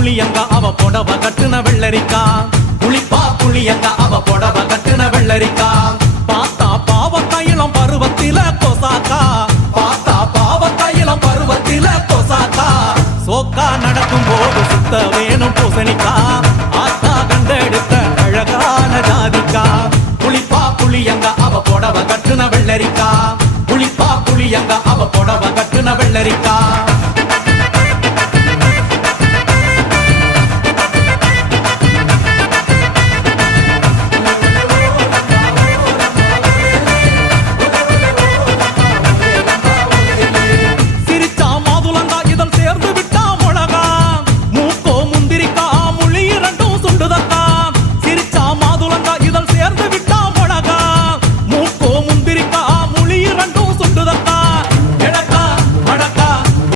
புளியங்க அவ புடவ கட்டுன வெள்ளரிக்கா புளிப்பா புளியங்க அவ புடவ கட்டுன வெள்ளரிக்கா பார்த்தா பாவக்காயிலம் பருவத்தில கொசாக்கா பார்த்தா பாவக்காயிலம் பருவத்தில கொசாக்கா சோக்கா நடக்கும் போது சுத்த வேணும் பூசணிக்கா ஆத்தா கண்டெடுத்த அழகான ஜாதிக்கா புளிப்பா புளியங்க அவ புடவ கட்டுன வெள்ளரிக்கா புளிப்பா புளியங்க அவ புடவ கட்டுன வெள்ளரிக்கா